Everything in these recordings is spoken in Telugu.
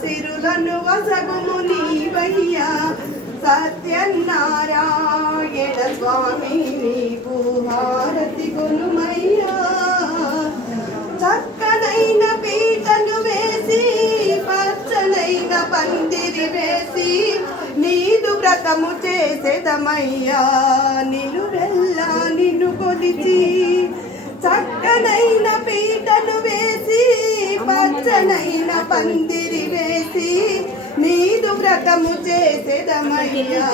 సిరులను వసగుము నీవయ్యా సత్యనారాయణ స్వామి నీకు హారతి కొనుమయ్యా చక్కనైన పీటలు వేసి పచ్చనైన పందిరి వేసి నీదు వ్రతము చేసేదమయ్యా నిలువెల్లా నిన్ను కొలిచి చక్కనైన పీటలు వేసి పచ్చనైన పందిరి వేసి నీదు వ్రతము చేసేదమయ్యా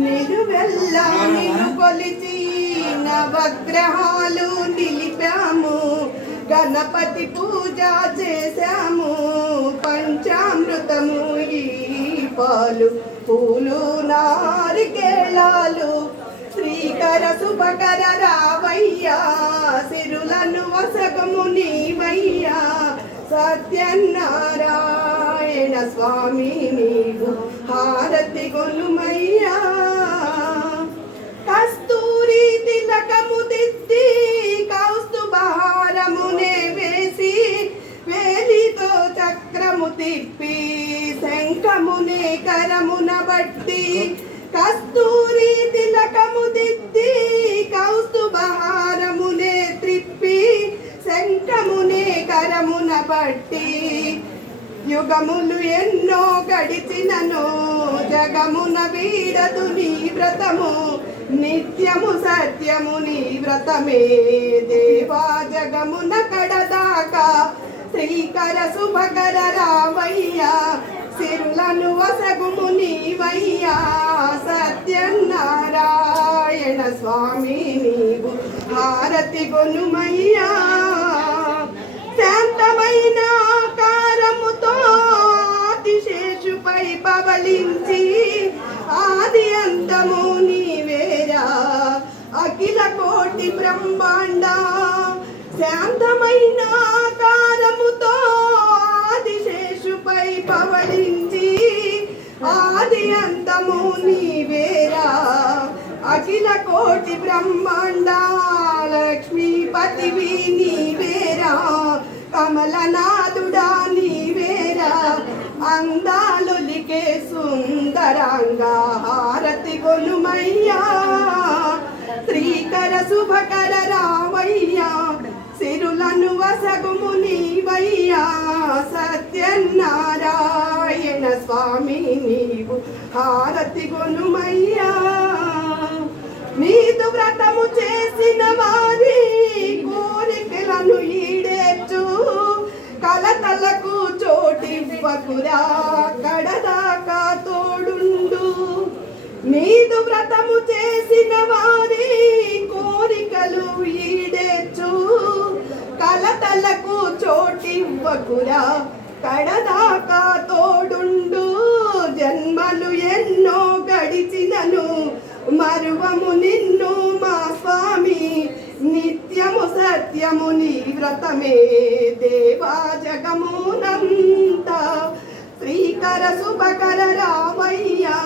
నిలువెల్లా నిన్ను కొలిచి నవగ్రహాలు నిలిపాము గణపతి పూజ చేశాము పంచామృతము ఈ పాలు పూలు నారికేళాలు శ్రీకర శుభకర రావయ్యా సిరులను వసగము నీవయ్యా సత్యనారాయణ స్వామి నీవు హారతి కొనుమయ్యా కస్తూరి తిలకము దిద్ది కౌస్తుభహారమునే వేసి వేలితో చక్రము తిప్పి శంఖమునే కరమున బట్టి కస్తూరి తిలకము దిద్ది కౌస్తుభహారమునే త్రిప్పి శంఖమునే కరమున బట్టి యుగములు ఎన్నో గడిచినను జగమున వీడదు నీ వ్రతము నిత్యము సత్యము నీ వ్రతమే దేవా జగమున కడదాకా శ్రీకర శుభకర రావయ్యా సిరులను వసగుము నీవయ్యా సత్యనారాయణ స్వామి నీవు హారతి కొనుమయ్యా శాంతమైన ఆకారముతో అతిశేషుపై పవలించి ఆది అంతము నీవేరా అఖిల కోటి బ్రహ్మాండ శాంతమైన ఆకారముతో ఆదిశేషుపై పవలించి ఆది అంతము నీవేరా అఖిల కోటి బ్రహ్మాండ లక్ష్మీపతివి నీవేరా కమలనాథుడా నీవేరా అందాలులికే సుందరంగా హారతి కొనుమయ్యా శ్రీకర శుభకర రావయ్యా సిరులను వసగుము నీవయ్యా సత్యనారాయణ స్వామి నీవు హారతి కొనుమయ్యా నీదు వ్రతము చేసిన వారి కోరికలను ఈడేర్చు కలతలకు చోటివ్వకురా కడదాకా తోడుండు నీదు వ్రతము చేసిన వారి కోరికలు ఈడేర్చు కలతలకు చోటివ్వకురా కడదాకా తోడుండు జన్మలు ఎన్నో గడిచినను మరువము నిన్ను మా స్వామి నిత్యము సత్యము నీ వ్రతమే దేవా జగమునంత శ్రీకర శుభకర రావయ్యా